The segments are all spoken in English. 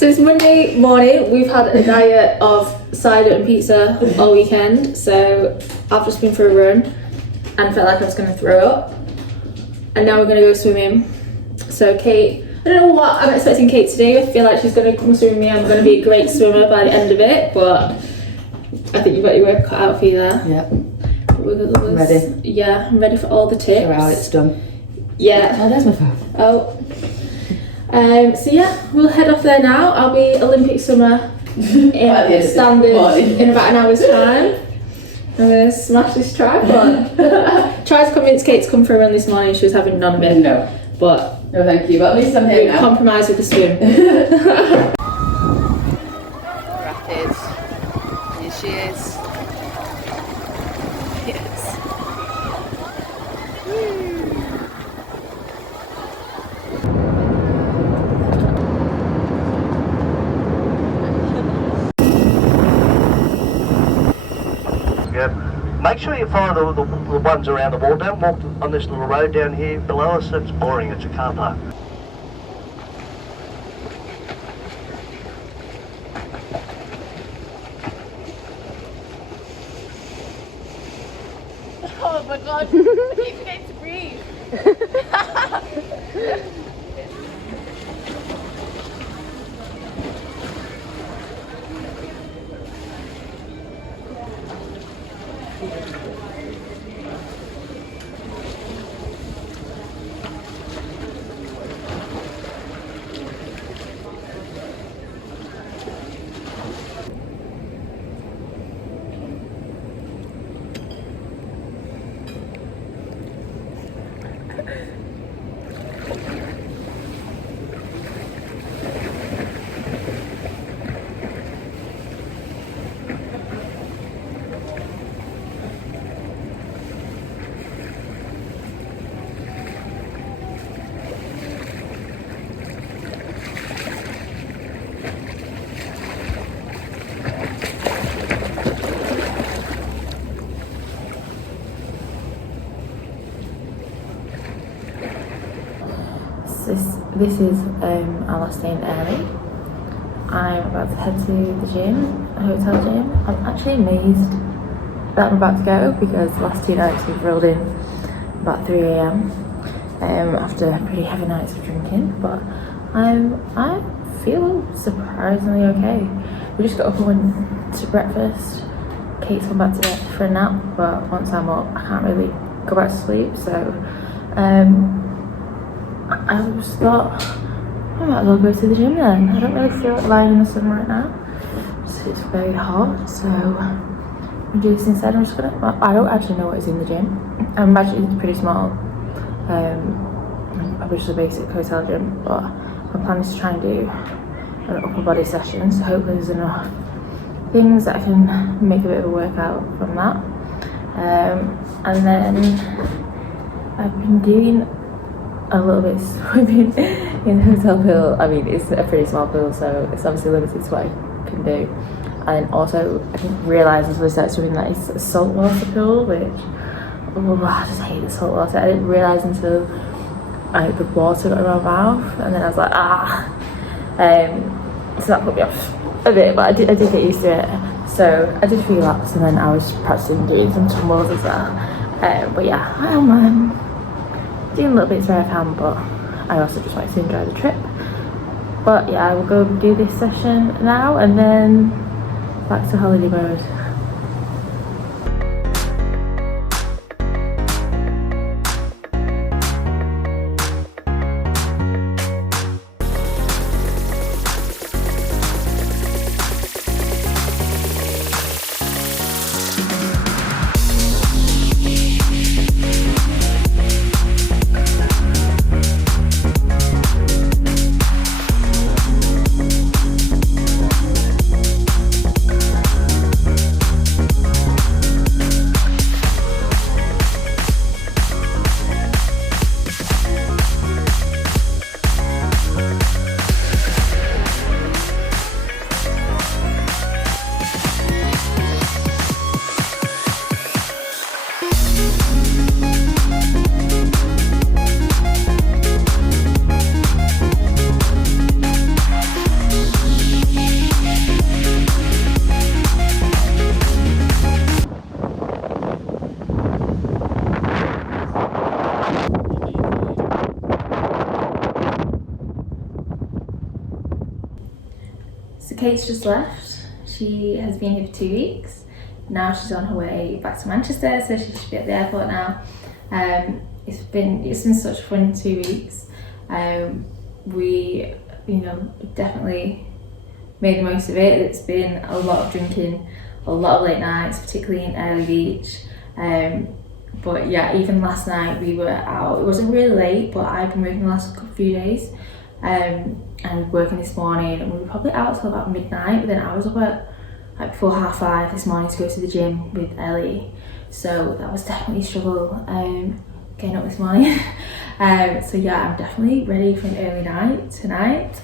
So it's Monday morning. We've had a diet of cider and pizza all weekend. So I've just been for a run and felt like I was going to throw up. And now we're going to go swimming. So Kate, I don't know what I'm expecting Kate to do. I feel like she's going to come swim with me. I'm going to be a great swimmer by the end of it. But I think you've got your work cut out for you there. Yep. I'm ready. Yeah, I'm ready for all the tips. Show how it's done. Yeah. Oh, there's my phone. Oh. So yeah, we'll head off there now. I'll be Olympic swimmer standard in about an hour's time. I'm going to smash this triathlon. Tried to convince Kate to come for a run this morning. She was having none of it. No. But no, thank you. But at least I'm here now. Compromise with the swim. Rapids. Here she is. Yes. Make sure you follow the ones around the wall. Don't walk on this little road down here below us. It's boring. It's a car park. Oh my god, I keep forgetting to breathe. This is our last day in Airlie. I'm about to head to the gym, a hotel gym. I'm actually amazed that I'm about to go because the last 2 nights we've rolled in about 3 AM after pretty heavy nights of drinking. But I feel surprisingly okay. We just got up and went to breakfast. Kate's gone back to bed for a nap, but once I'm up I can't really go back to sleep. So I just thought I might as well go to the gym then. I don't really feel like lying in the sun right now. It's very hot, so I'm just instead I'm just gonna. I don't actually know what is in the gym. I imagine it's pretty small. Probably just a basic hotel gym, but my plan is to try and do an upper body session. So hopefully there's enough things that I can make a bit of a workout from that. And then I've been doing a little bit swimming in the hotel pool. I mean, it's a pretty small pool, so it's obviously limited to what I can do. And then also, I didn't realise until I started swimming that it's a saltwater pool, which, I just hate the salt water. I didn't realise until the water got in my mouth, and then I was like, so that put me off a bit, but I did get used to it. So I did a few laps, and then I was practicing doing some tumbles as well. But yeah, I am doing a little bit where I can, but I also just like to enjoy the trip. But yeah, I will go do this session now and then back to holiday mode. Kate's just left. She has been here for 2 weeks. Now she's on her way back to Manchester, so she should be at the airport now. It's been such a fun 2 weeks. We, definitely made the most of it. It's been a lot of drinking, a lot of late nights, particularly in Airlie Beach. But yeah, even last night we were out. It wasn't really late, but I've been working the last few days, and working this morning, and we were probably out till about midnight. But then I was up at like before 5:30 this morning to go to the gym with Ellie, so that was definitely a struggle getting up this morning. So yeah, I'm definitely ready for an early night tonight.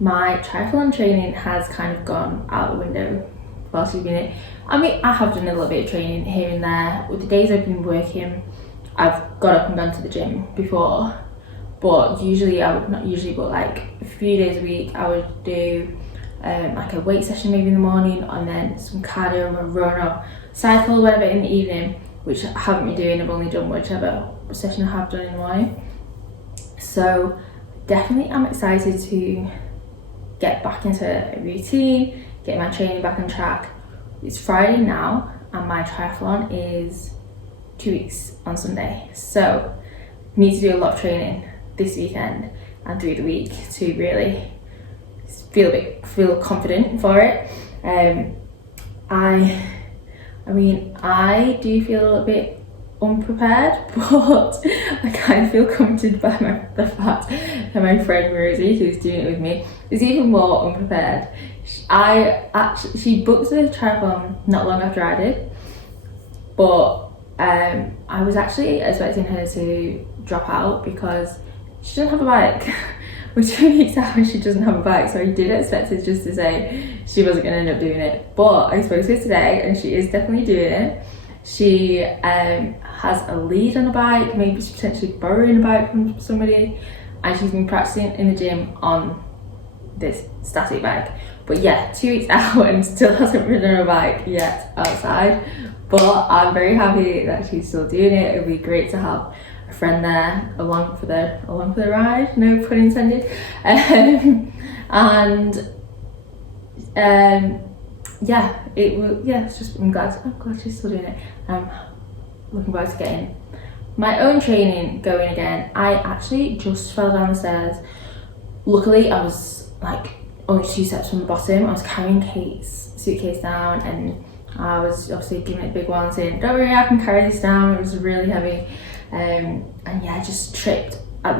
My triathlon training has kind of gone out the window whilst we've been in. I mean, I have done a little bit of training here and there. With the days I've been working, I've got up and gone to the gym before, but usually I would, not usually, but like a few days a week I would do like a weight session maybe in the morning, and then some cardio, a run or cycle or whatever in the evening, which I haven't been doing. I've only done whichever session I have done in the morning. So definitely I'm excited to get back into a routine, get my training back on track. It's Friday now and my triathlon is 2 weeks on Sunday, so need to do a lot of training this weekend and through the week to really feel confident for it. I mean, I do feel a little bit unprepared, but I kind of feel comforted by the fact that my friend Rosie, who's doing it with me, is even more unprepared. She booked the triathlon not long after I did, but I was actually expecting her to drop out because she doesn't have a bike. We're 2 weeks out and she doesn't have a bike, so I did expect her just to say she wasn't going to end up doing it. But I spoke to her today and she is definitely doing it. She has a lead on a bike, maybe she's potentially borrowing a bike from somebody, and she's been practicing in the gym on this static bike. But yeah, 2 weeks out and still hasn't ridden a bike yet outside. But I'm very happy that she's still doing it. It would be great to have a friend there along for the ride, no pun intended. Yeah, it will. Yeah, it's just I'm glad she's still doing it. I'm looking forward to getting my own training going again. I actually just fell down the stairs. Luckily, I was like only 2 steps from the bottom. I was carrying Kate's suitcase down, and I was obviously giving it a big one, saying, "Don't worry, I can carry this down." It was really heavy, and yeah, I just tripped at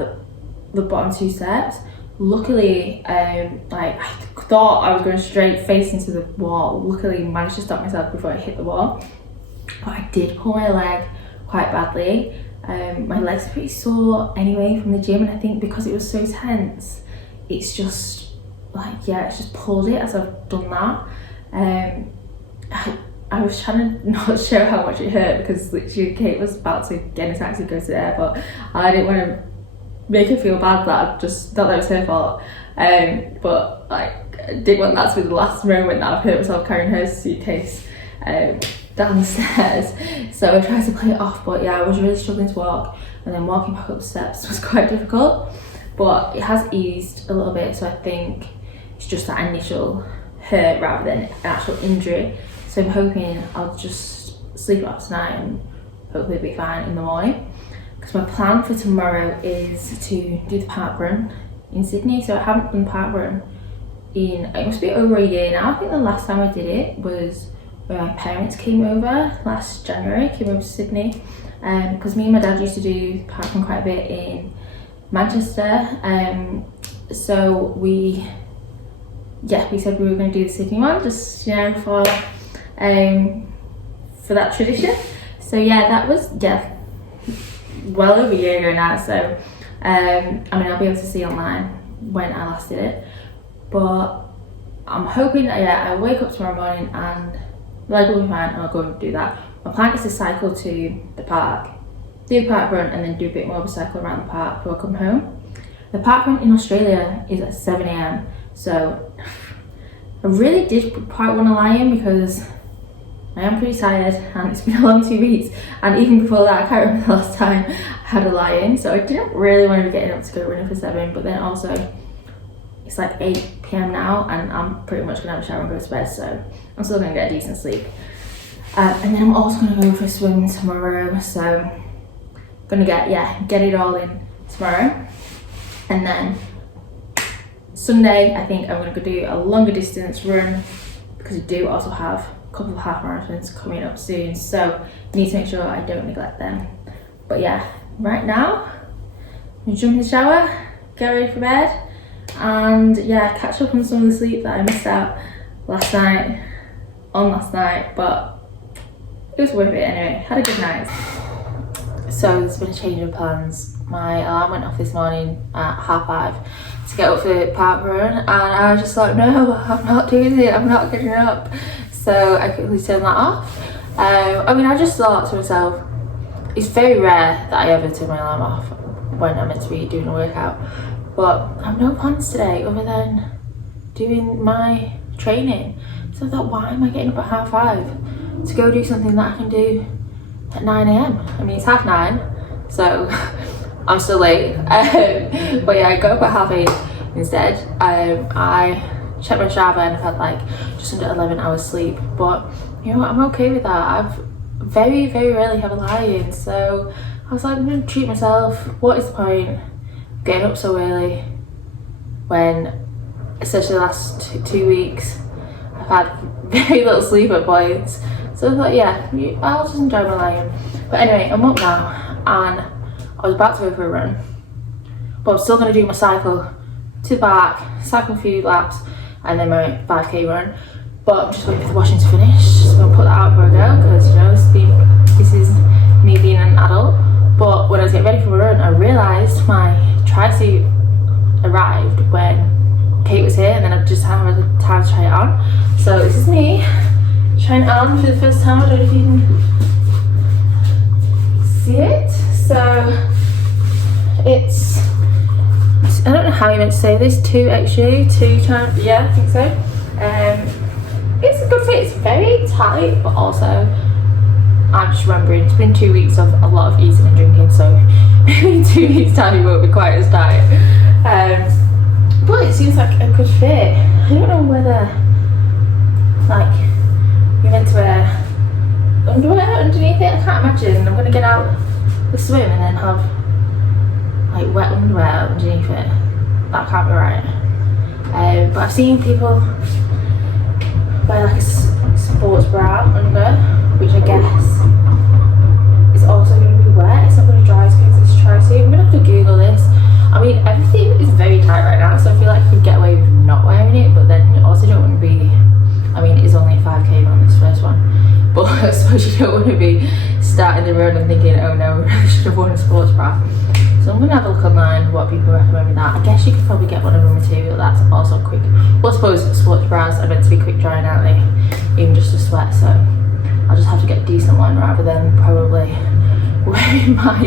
the bottom 2 steps. Luckily, like I thought I was going straight face into the wall. Luckily, managed to stop myself before I hit the wall. But I did pull my leg quite badly. My legs are pretty sore anyway from the gym, and I think because it was so tense, it's just like, yeah, it's just pulled it as I've done that. I was trying to not show how much it hurt because literally Kate was about to get in a taxi to go to the airport. I didn't want to make her feel bad that I just thought that was her fault. But like, I didn't want that to be the last moment that I've hurt myself carrying her suitcase down the stairs. So I tried to play it off, but yeah, I was really struggling to walk, and then walking back up the steps was quite difficult. But it has eased a little bit, so I think it's just that initial hurt rather than an actual injury. So I'm hoping I'll just sleep it off tonight and hopefully be fine in the morning. Because my plan for tomorrow is to do the park run in Sydney. So I haven't done park run in, it must be over a year now. I think the last time I did it was when my parents came over last January, came over to Sydney. Because me and my dad used to do park run quite a bit in Manchester. So we said we were going to do the Sydney one, just for that tradition. So yeah, that was well over a year ago now. So I mean, I'll be able to see online when I last did it, but I'm hoping that I wake up tomorrow morning and the leg will be fine and I'll go and do that. My plan is to cycle to the park, do the park run, and then do a bit more of a cycle around the park before I come home. The park run in Australia is at 7 AM, so I really did quite want to lie in because I am pretty tired and it's been a long 2 weeks, and even before that I can't remember the last time I had a lie in, so I didn't really want to be getting up to go running for 7, but then also it's like 8 p.m. now, and I'm pretty much gonna have a shower and go to bed, so I'm still gonna get a decent sleep. And then I'm also gonna go for a swim tomorrow, so I'm gonna get it all in tomorrow. And then Sunday, I think I'm gonna go do a longer distance run, because we do also have a couple of half marathons coming up soon, so I need to make sure I don't neglect them. But yeah, right now, I'm gonna jump in the shower, get ready for bed, and yeah, catch up on some of the sleep that I missed out last night, but it was worth it anyway. Had a good night. So there's been a change in plans. My alarm went off this morning at 5:30 to get up for park run, and I was just like, no, I'm not doing it, I'm not getting up. So I quickly turned that off. I mean, I just thought to myself, it's very rare that I ever turn my alarm off when I'm meant to be doing a workout, but I have no plans today other than doing my training. So I thought, why am I getting up at 5:30 to go do something that I can do at 9 a.m? I mean, it's 9:30, so I'm still late. But yeah, I got up at 8:30 instead. I checked my Strava and I've had like just under 11 hours sleep, but you know what, I'm okay with that. I've very rarely have a lie-in, so I was like, I'm gonna treat myself. What is the point of getting up so early when, especially the last 2 weeks, I've had very little sleep at points. So I thought, yeah, I'll just enjoy my lie-in. But anyway, I'm up now, and I was about to go for a run, but I'm still going to do my cycle to the park, cycle a few laps, and then my 5k run. But I'm just waiting for the washing to finish, so I'm going to put that out for a go, because you know, this is me being an adult. But when I was getting ready for a run, I realised my tri-suit arrived when Kate was here, and then I just haven't had time to try it on. So this is me trying it on for the first time. I don't know if you can see it. So it's, I don't know how you meant to say this, 2XU, 2 times, yeah, I think so. It's a good fit. It's very tight, but also I'm just remembering it's been 2 weeks of a lot of eating and drinking, so maybe in 2 weeks time it won't be quite as tight. But it seems like a good fit. I don't know whether like you're meant to wear underwear underneath it. I can't imagine I'm gonna get out the swim and then have like wet underwear underneath it. That can't be right. But I've seen people wear like a sports bra under, which I guess is also going to be wet. It's not going to dry as quick as this tri-suit. I'm going to have to Google this. I mean, everything is very tight right now, so I feel like I could get away with not wearing it, but then you also don't want to be, I mean, it is only a 5k run, this first one, but I suppose you don't want to be starting the run and thinking, oh no, I should have worn a sports bra. So I'm going to have a look online what people recommend with that. I guess you could probably get one of a material that's also quick. Well, I suppose sports bras are meant to be quick drying, aren't they? Even just to sweat, so I'll just have to get a decent one rather than probably wearing my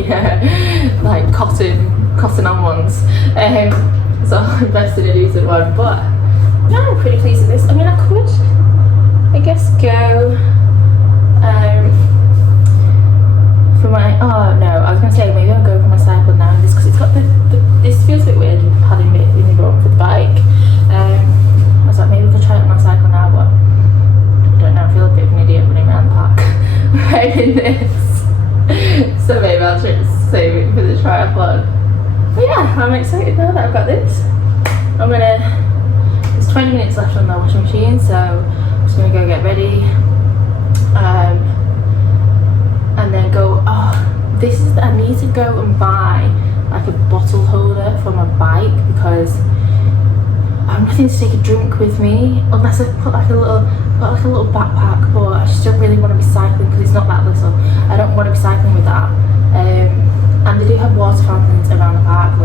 like cotton on ones. So I'll invest in a decent one. But no, I'm pretty pleased with this. I mean, I could, I guess, go for my, oh no, I was going to say maybe I'll go for my cycle now, because it's got this feels a bit weird with padding bit in the front for the bike. I was like, maybe I could try it on my cycle now, but I don't know, I feel a bit of an idiot running around the park riding this. So maybe I'll try to save it for the triathlon. But yeah, I'm excited now that I've got this. There's 20 minutes left on the washing machine, so I'm just going to go get ready. And then go, I need to go and buy like a bottle holder for my bike, because I have nothing to take a drink with me unless I put like a little backpack, but I just don't really want to be cycling because it's not that little. I don't want to be cycling with that. And they do have water fountains around the park,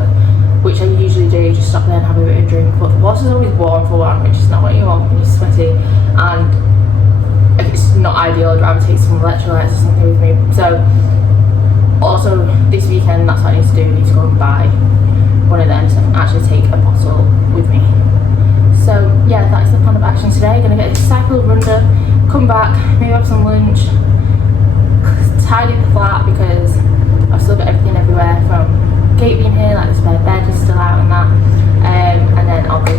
which I usually do, just stop there and have a bit of a drink, but the water's always warm for one, which is not what you want when you're sweaty, and it's not ideal. I'd rather take some electrolytes or something with me. So also this weekend, that's what I need to do. I need to go and buy one of them to actually take a bottle with me. So yeah, that's the plan of action today. Gonna get a cycle run done, come back, maybe have some lunch, tidy the flat because I've still got everything everywhere from Kate being here, like the spare bed is still out and that, and then I'll go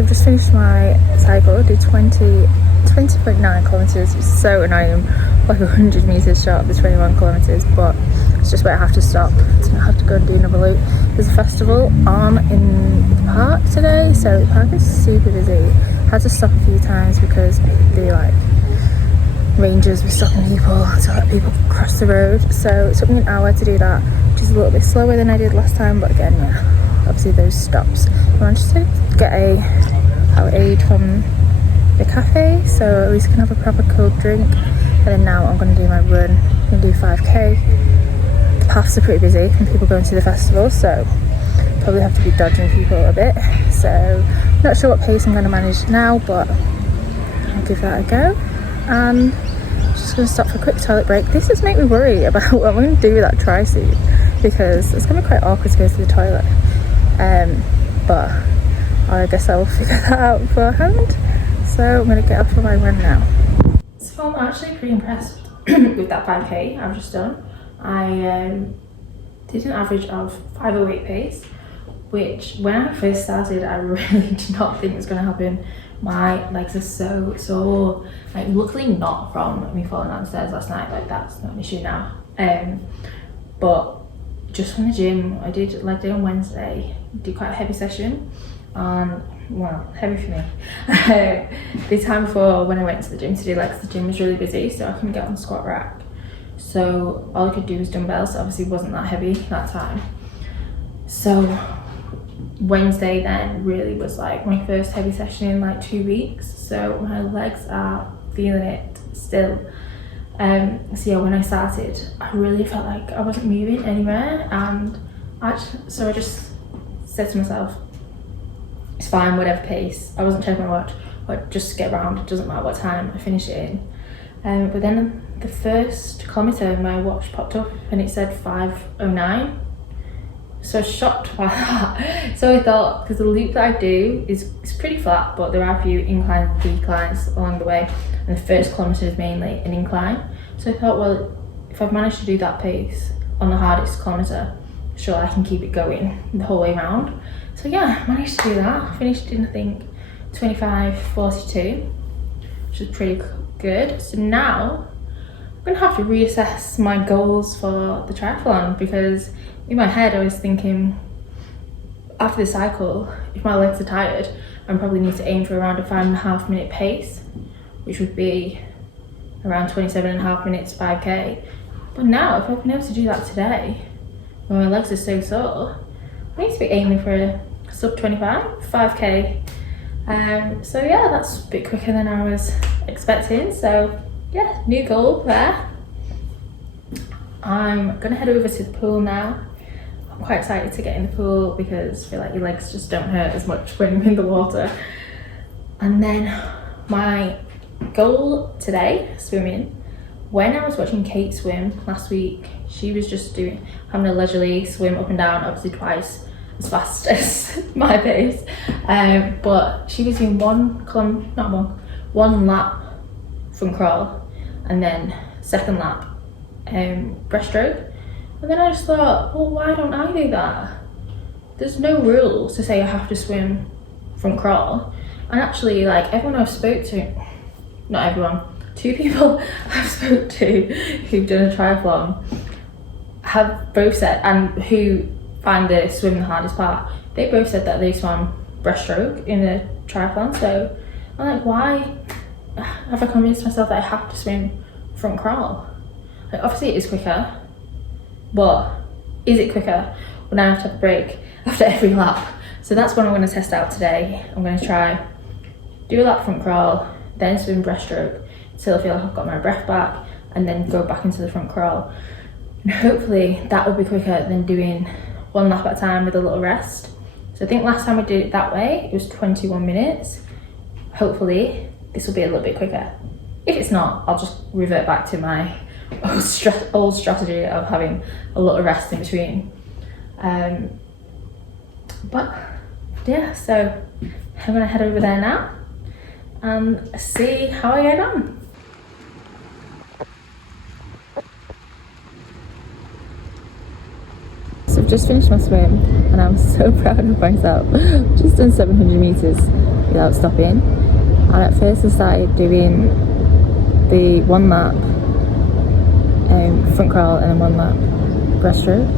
So I've just finished my cycle. I did 20.9 kilometers. It's so annoying, like 100 meters short of the 21 kilometers, but it's just where I have to stop. So I have to go and do another loop. There's a festival on in the park today, so the park is super busy. I had to stop a few times because the like rangers were stopping people to let people cross the road. So it took me an hour to do that, which is a little bit slower than I did last time, but again, yeah, obviously those stops. I managed to get a Powerade from the cafe, so at least I can have a proper cold drink. And then now I'm going to do my run. I'm going to do 5k. The paths are pretty busy from people going to the festival, so probably have to be dodging people a bit. So not sure what pace I'm going to manage now, but I'll give that a go. And just going to stop for a quick toilet break. This does make me worry about what I'm going to do with that tri-suit, because it's going to be quite awkward to go to the toilet. But I guess I'll figure that out beforehand. So I'm going to get off for my run now. So I'm actually pretty impressed with that 5k I've just done. I did an average of 5:08 pace, which when I first started I really did not think was going to happen. My legs are so sore. Like, luckily not from me falling downstairs last night, like that's not an issue now. But just from the gym, I did leg day on Wednesday, did quite a heavy session. Well, heavy for me. The time before when I went to the gym to do legs, the gym was really busy, so I couldn't get on the squat rack. So all I could do was dumbbells, so obviously it wasn't that heavy that time. So Wednesday then really was like my first heavy session in like 2 weeks, so my legs are feeling it still. So yeah, when I started I really felt like I wasn't moving anywhere, and so I just said to myself, it's fine, whatever pace. I wasn't checking my watch, but just get around, it doesn't matter what time I finish it in. But then the first kilometre my watch popped up and it said 5:09. So I was shocked by that. So I thought, because the loop that I do is pretty flat, but there are a few inclines and declines along the way, and the first kilometre is mainly an incline. So I thought, well, if I've managed to do that pace on the hardest kilometre, sure I can keep it going the whole way around. So yeah, I managed to do that. I finished in I think 25:42, which is pretty good. So now I'm gonna have to reassess my goals for the triathlon, because in my head I was thinking after the cycle, if my legs are tired, I probably need to aim for around a 5.5 minute pace, which would be around 27.5 minutes 5k. But now if I've been able to do that today when my legs are so sore, I need to be aiming for a sub 25 5k. So yeah, that's a bit quicker than I was expecting. So yeah, new goal there. I'm gonna head over to the pool now. I'm quite excited to get in the pool because I feel like your legs just don't hurt as much when you're in the water. And then my goal today, swimming. When I was watching Kate swim last week, she was just having a leisurely swim up and down, obviously twice as fast as my pace, but she was doing one lap from crawl, and then second lap breaststroke. And then I just thought, well, why don't I do that? There's no rules to say I have to swim from crawl. And actually, like, everyone I've spoke to, not everyone, 2 people I've spoke to who've done a triathlon have both said, and who find the swim the hardest part, they both said that they swam breaststroke in the triathlon. So I'm like, why have I convinced myself that I have to swim front crawl? Like, obviously it is quicker, but is it quicker when I have to have a break after every lap? So that's what I'm going to test out today. I'm going to try do a lap front crawl, then swim breaststroke till I feel like I've got my breath back, and then go back into the front crawl. And hopefully that will be quicker than doing one lap at a time with a little rest. So I think last time I did it that way, it was 21 minutes. Hopefully this will be a little bit quicker. If it's not, I'll just revert back to my old strategy of having a little rest in between. But yeah, so I'm gonna head over there now and see how I get on. So I've just finished my swim and I'm so proud of myself. Just done 700 meters. without stopping. And at first I started doing the 1 lap front crawl and then 1 lap breaststroke.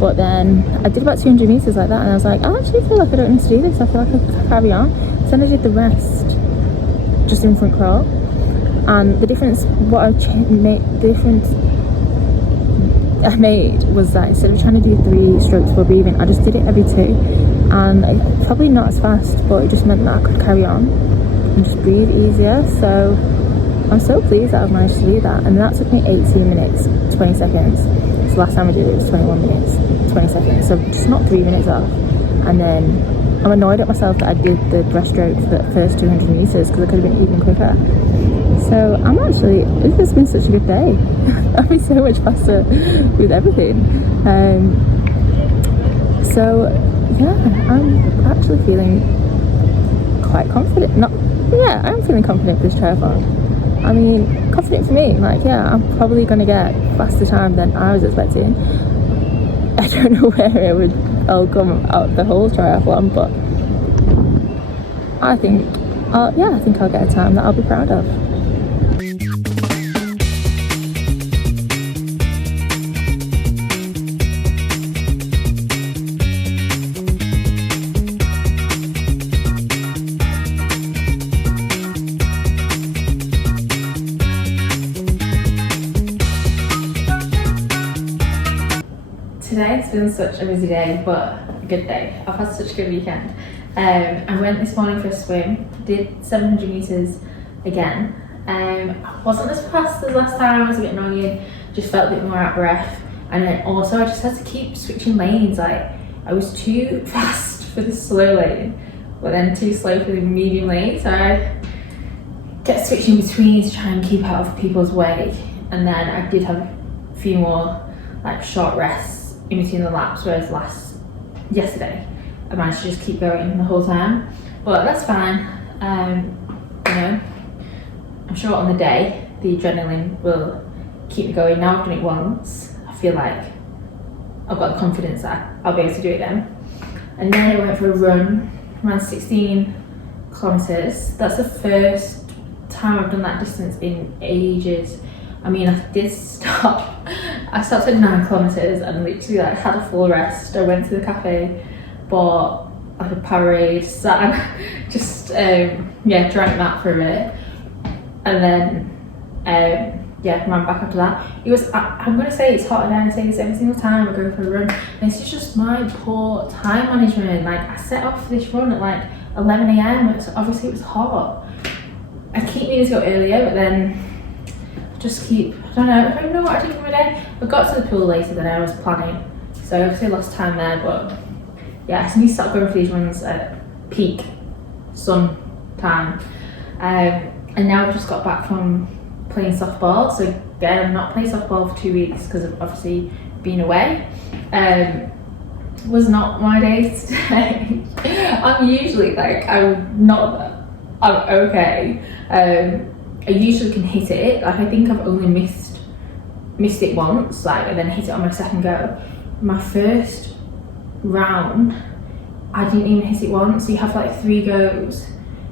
But then I did about 200 meters like that, and I was like, I actually feel like I don't need to do this. I feel like I can carry on. So then I did the rest just in front crawl. And the difference, I made was that instead of trying to do 3 strokes for breathing, I just did it every 2, and probably not as fast, but it just meant that I could carry on and just breathe easier. So I'm so pleased that I've managed to do that, and that took me 18 minutes 20 seconds. So last time I did it was 21 minutes 20 seconds, so just not 3 minutes off. And then I'm annoyed at myself that I did the breaststroke for the first 200 meters because I could have been even quicker. So this has been such a good day. I've been so much faster with everything. So yeah, I'm actually feeling quite confident. I'm feeling confident for this triathlon. I mean, confident for me, like, yeah, I'm probably gonna get faster time than I was expecting. I don't know where I'll come out the whole triathlon, but I think I'll get a time that I'll be proud of. Today has been such a busy day, but a good day. I've had such a good weekend. I went this morning for a swim, did 700 meters again. I wasn't as fast as last time, I was a bit annoying, just felt a bit more out of breath. And then also I just had to keep switching lanes. Like, I was too fast for the slow lane, but then too slow for the medium lane. So I kept switching between to try and keep out of people's way. And then I did have a few more like short rests in between the laps, whereas yesterday I managed to just keep going the whole time. But that's fine. I'm sure on the day the adrenaline will keep me going. Now I've done it once, I feel like I've got the confidence that I'll be able to do it again. And then I went for a run around 16 kilometers. That's the first time I've done that distance in ages. I mean, I did stop. I stopped at 9 kilometers and literally like had a full rest. I went to the cafe, bought like a Powerade, sat and just drank that for a bit, and then ran back after that. It was, I'm gonna say it's hot again. I say this every single time I go for a run, and it's just my poor time management. Like, I set off for this run at like 11 a.m. So obviously it was hot. I keep needing to go earlier, but then I don't even know what I did for my day. I got to the pool later than I was planning, so I obviously lost time there. But yeah, I just need to start going for these runs at peak sun time. And now I've just got back from playing softball, so again I've not played softball for 2 weeks because of obviously being away. Was not my day today. I'm usually like, I'm okay. I usually can hit it. Like, I think I've only missed it once, like, and then hit it on my second go. My first round, I didn't even hit it once. So you have like 3 goes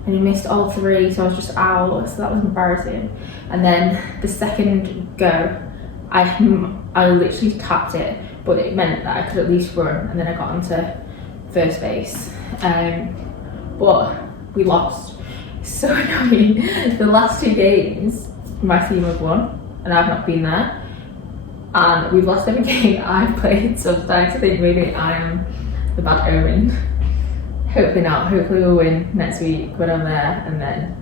and you missed all 3, so I was just out, so that was embarrassing. And then the second go, I literally tapped it, but it meant that I could at least run, and then I got onto first base. But we lost. So annoying. The last 2 games my team have won and I've not been there, and we've lost every game I've played, so I'm starting to think maybe I am the bad omen. Hopefully not. Hopefully we'll win next week when I'm there, and then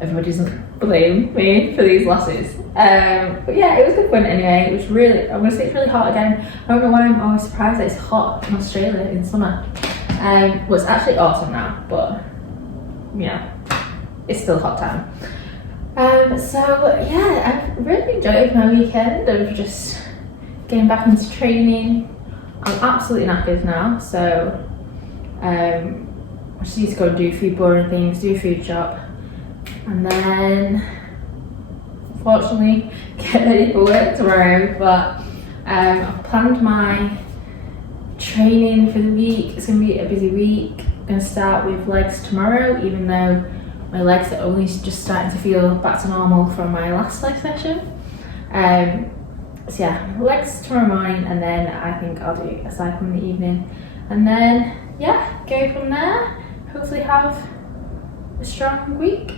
everybody doesn't blame me for these losses. But yeah, it was good fun anyway. It was really, I'm going to say it's really hot again. I don't know why I'm always surprised that it's hot in Australia in summer. Well, it's actually autumn now, but yeah, it's still hot time. So yeah, I've really enjoyed my weekend of just getting back into training. I'm absolutely knackered now, so I just need to go and do a few boring things, do a food shop, and then unfortunately get ready for work tomorrow. But I've planned my training for the week. It's going to be a busy week. going to start with legs tomorrow, even though my legs are only just starting to feel back to normal from my last leg session. So yeah, legs tomorrow morning, and then I think I'll do a cycle in the evening, and then yeah, go from there. Hopefully have a strong week.